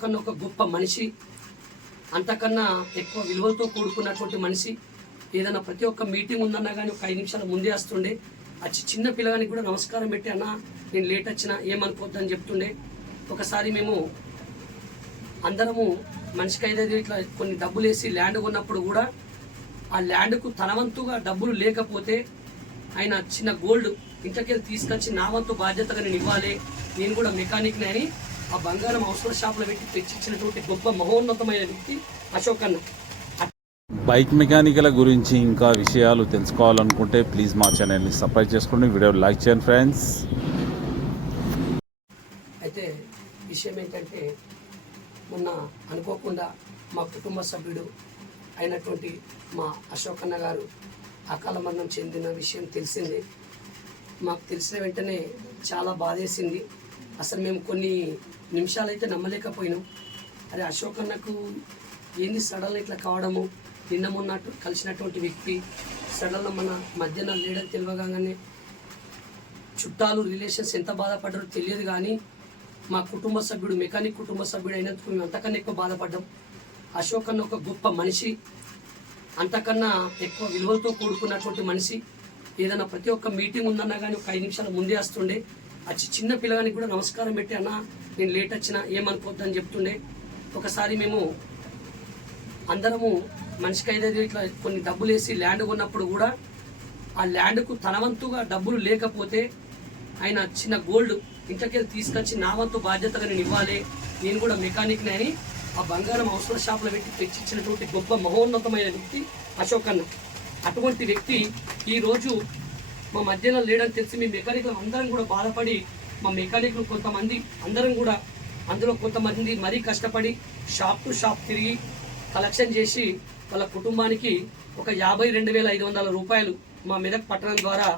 కన్నా ఒక గొప్ప మనిషి, అంతకన్నా ఎక్కువ విలువలతో కూడుకున్నటువంటి మనిషి. ఏదైనా ప్రతి ఒక్క మీటింగ్ ఉందన్నా కానీ ఒక 5 నిమిషాల ముందే వస్తుండే. చిన్న పిల్లగానికి కూడా నమస్కారం పెట్టి అన్న నేను లేట్ వచ్చినా ఏమనుకోవద్దని చెప్తుండే. ఒకసారి మేము అందరము మనిషికి 5 ఇట్లా కొన్ని డబ్బులు వేసి ల్యాండ్ కొన్నప్పుడు కూడా ఆ ల్యాండ్కు తన వంతుగా డబ్బులు లేకపోతే ఆయన చిన్న గోల్డ్ ఇంట్లోకెళ్ళి తీసుకొచ్చి నా వంతు బాధ్యతగా నేను ఇవ్వాలి, నేను కూడా మెకానిక్ని అని ఆ బంగారం అవసర షాప్లో పెట్టి తెచ్చిచ్చినటువంటి గొప్ప మహోన్నతమైన వ్యక్తి అశోక్ అన్న. బైక్ మెకానికల గురించి ఇంకా విషయాలు తెలుసుకోవాలనుకుంటే ప్లీజ్ మా ఛానల్ని సబ్స్క్రైబ్ చేసుకోండి, వీడియో లైక్ చేయండి ఫ్రెండ్స్. అయితే విషయం ఏంటంటే మొన్న అనుకోకుండా మా కుటుంబ సభ్యుడు అయినటువంటి మా అశోక్ అన్న గారు అకాల మరణం చెందిన విషయం తెలిసింది. మాకు తెలిసిన వెంటనే చాలా బాధేసింది. అసలు మేము కొన్ని నిమిషాలు అయితే నమ్మలేకపోయినాం. అరే అశోక్ అన్నకు ఏంది సడన్గా ఇట్లా కావడము, నిన్న మొన్నట్టు కలిసినటువంటి వ్యక్తి సడన్గా మన మధ్యన లేడని తెలియగానే చుట్టాలు రిలేషన్స్ ఎంత బాధపడ్డారో తెలియదు. కానీ మా కుటుంబ సభ్యుడు మెకానిక్ కుటుంబ సభ్యుడు అయినందుకు మేము అంతకన్నా ఎక్కువ బాధపడ్డాం. అశోక్ అన్న ఒక గొప్ప మనిషి, అంతకన్నా ఎక్కువ విలువలతో కూడుకున్నటువంటి మనిషి. ఏదైనా ప్రతి ఒక్క మీటింగ్ ఉందన్నా కానీ ఒక 5 నిమిషాల ముందే వస్తుండే. చిన్న పిల్లగానికి కూడా నమస్కారం పెట్టి అన్న నేను లేట్ వచ్చినా ఏమనుకోవద్దని చెప్తుండే. ఒకసారి మేము అందరము మనిషికి 5 ఇట్లా కొన్ని డబ్బులు వేసి ల్యాండ్ కొన్నప్పుడు కూడా ఆ ల్యాండ్కు తన వంతుగా డబ్బులు లేకపోతే ఆయన చిన్న గోల్డ్ ఇంట్లోకెళ్ళి తీసుకొచ్చి నా వంతు బాధ్యతగా నేను ఇవ్వాలి, నేను కూడా మెకానిక్ని అని ఆ బంగారం అవసర షాప్లో పెట్టి తెచ్చిచ్చినటువంటి గొప్ప మహోన్నతమైన వ్యక్తి అశోక్ అన్న. అటువంటి వ్యక్తి ఈరోజు మా మధ్యలో లేడని తెలిసి మీ మెకానిక్లు అందరం కూడా బాధపడి మా మెకానిక్లు కొంతమంది అందరం కూడా అందులో కొంతమంది మరీ కష్టపడి షాప్ టు షాప్ తిరిగి కలెక్షన్ చేసి వాళ్ళ కుటుంబానికి ఒక 52,500 రూపాయలు మా మెదక్ పట్టణం ద్వారా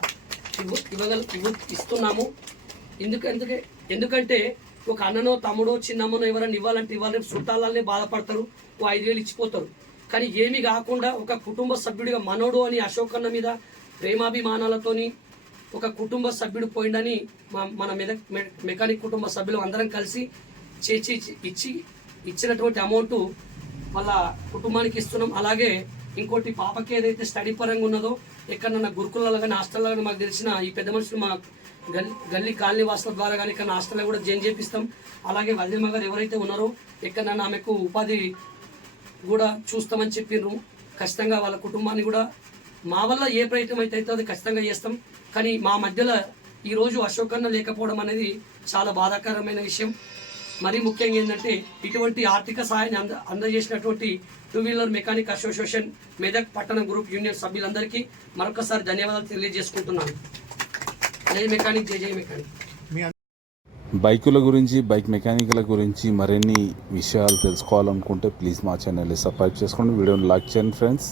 ఇస్తున్నాము. ఎందుకంటే ఒక అన్ననో తమ్ముడో చిన్నమ్మనో ఎవరైనా ఇవ్వాలంటే ఇవ్వాలి, చుట్టాలనే బాధపడతారు, 5,000 ఇచ్చిపోతారు. కానీ ఏమీ కాకుండా ఒక కుటుంబ సభ్యుడిగా మనోడు అని అశోక్ అన్న మీద ప్రేమాభిమానాలతోని ఒక కుటుంబ సభ్యుడు పోయిండని మన మెకానిక్ కుటుంబ సభ్యులు అందరం కలిసి ఇచ్చినటువంటి అమౌంట్ వాళ్ళ కుటుంబానికి ఇస్తున్నాం. అలాగే ఇంకోటి పాపకి ఏదైతే స్టడీ పరంగా ఉన్నదో ఎక్కడన్నా గురుకులలో కానీ హాస్టల్లో కానీ మాకు తెలిసిన ఈ పెద్ద మనుషులు మా గల్లీ కాలనీ వాసుల ద్వారా కానీ ఇక్కడ హాస్టల్లో కూడా జాయిన్ చేపిస్తాం. అలాగే వదిలేమ గారు ఎవరైతే ఉన్నారో ఎక్కడన్నా ఆమెకు ఉపాధి కూడా చూస్తామని చెప్పిర్రు. ఖచ్చితంగా వాళ్ళ కుటుంబాన్ని కూడా మా వల్ల ఏ ప్రయత్నం అయితే అవుతుందో ఖచ్చితంగా చేస్తాం. కానీ మా మధ్యలో ఈరోజు అశోక్ అన్న లేకపోవడం అనేది చాలా బాధాకరమైన విషయం. మరీ ముఖ్యంగా ఏంటంటే ఇటువంటి ఆర్థిక సహాయాన్ని అందజేసినటువంటి 2 వీలర్ మెకానిక్ అసోసియేషన్ మెదక్ పట్టణ గ్రూప్ యూనియన్ సభ్యులందరికీ మరొకసారి ధన్యవాదాలు తెలియజేసుకుంటున్నాను. జై మెకానిక్, జై మెకానిక్. బైకుల గురించి, బైక్ మెకానికల గురించి మరిన్ని విషయాలు తెలుసుకోవాలనుకుంటే ప్లీజ్ మా ఛానల్ని సబ్స్క్రైబ్ చేసుకోండి, వీడియోని లైక్ చేయండి ఫ్రెండ్స్.